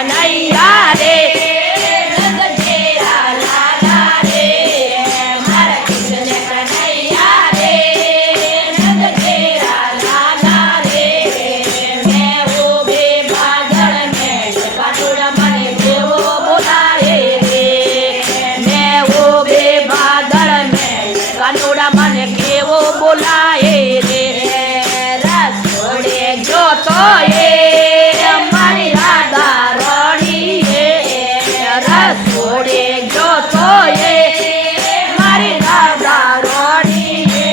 कन्हैया रे नंद घेरा लाला रे मारा कृष्ण कन्हैया रे नंद घेरा लाला रे मैं वो बेबादल में काटोड़ा मने केवो बोलाए रे मैं वो बेबादल में काटोड़ा मने केवो बोलाए रे रसोड़े जो तो ये हमारी राधा रानी है रसोड़े जो तो ये हमारी राधा रानी है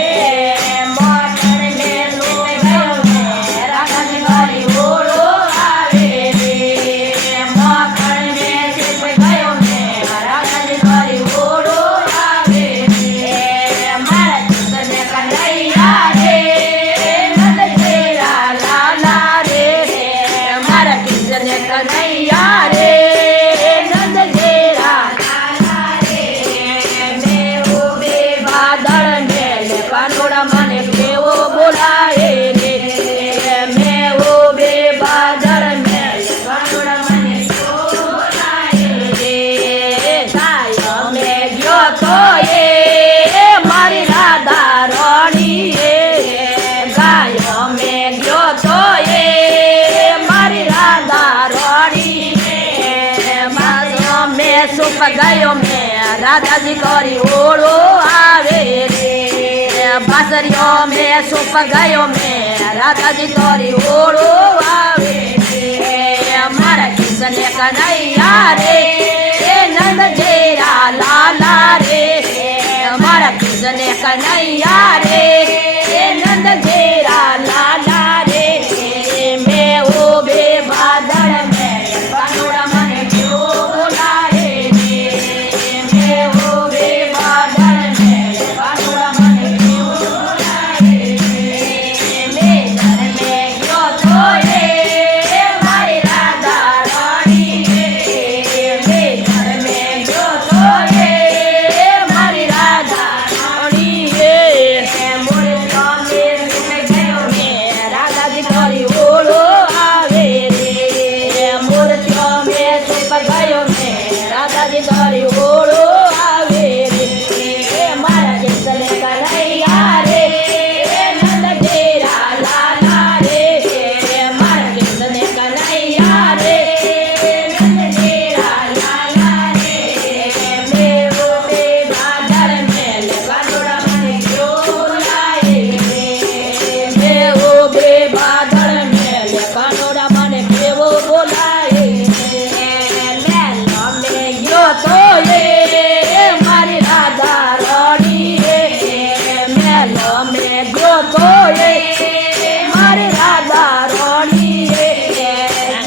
मोटर में लोग राधा जी गई बोलो आवे रे मोटर में सिर्फ गयो में राधा जी गई बोलो आवे रे हमारा कृष्ण कन्हैया रे नंद घेरा लाला रे हमारा कृष्ण कन्हैया रे नंद घेरा लाला रे मैं वो बेबादल में कानोड़ा मने केवो बोलाए रे मैं वो बेबादल में कानोड़ा मने केवो बोलाए रे साया में गयो तो ये मारी राधा रानी है गाया में गयो तो ये मारी राधा रानी है माया में सुप गयो में राधा जी करी ओड़ो आवे रे बासरियों में सुप गयो में राधा जी करी ओड़ो आवे रे हमारा कृष्ण कन्हैया रे नंद घेरा लाला रे हमारा कृष्ण कन्हैया रे नंद घेरा लाला रे मैं वो बेबादल में कानोड़ा मने क्यों बोलाए रे मैं वो बेबादल में कानोड़ा मने क्यों बोलाए रे मैं घर में गयो तो ये हमारी राधा रानी है मैं घर में गयो तो ये हमारी राधा रानी है मोरे सामने सुन गयो में राधा जी करी ओलो आवे रे मूर्तियों में सुप गयो में राधा जी करी ओलो आवे रे मारा कृष्ण कन्हैया रे नंद घेरा लाला रे मारा कृष्ण कन्हैया रे नंद घेरा लाला रे मैं वो बेबादल में कानोड़ा मने क्यों बोलाए रे मैं वो बेबादल में कानोड़ा मने क्यों बोलाए रे मैं लम्बे गयो तो ये मारी राधा रानी है मैं लम्बे गयो तो ये मारी राधा रानी है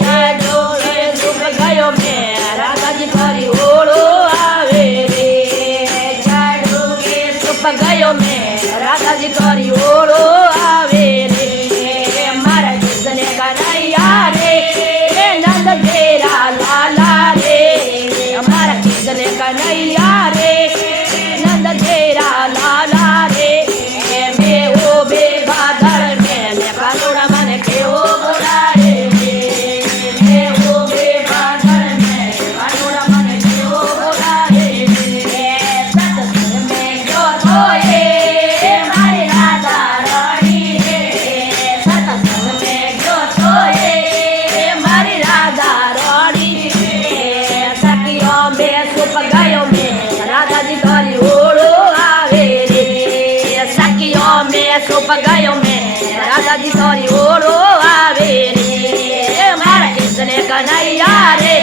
जाडो के सुप गयो में राधा जी करी ओड़ो आवे रे जाडो के सुप गयो में राधा जी करी ओड़ो आवे रे मारा कृष्ण कन्हैया रे नंद घेरा लाला रे हमारा कृष्ण कन्हैया रे नंद घेरा लाला रे मैं वो बेबादल में कानोड़ा मने क्यों बोलाए रे मैं वो बेबादल में कानोड़ा मने क्यों बोलाए रे सत्संग में गयो तो ये हमारी राधा रानी है सत्संग में गयो तो ये हमारी राधा रानी है सखियों में सुप गयो में राधा जी करी ओड़ो आवे रे सखियों में सुप गयो में राधा जी करी ओड़ो आवे रे हमारा कृष्ण कन्हैया रे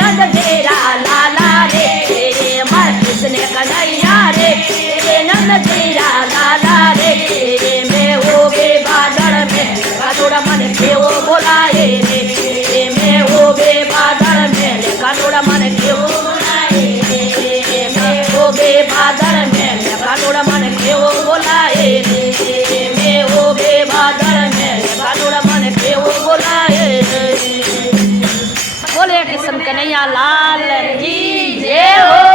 नंद घेरा लाला रे हमारा कृष्ण कन्हैया रे नंद घेरा लाला रे मैं वो बेबादल में कानोड़ा मने क्यों बोलाए रे मैं वो बेबादल में कानोड़ा मने क्यों बोलाए रे मैं वो बेबादल में कानोड़ा मने क्यों बोलाए रे मैं वो बेबादल में कानोड़ा मने क्यों बोलाए रे बोले कृष्ण कन्हैया लाल की जय हो।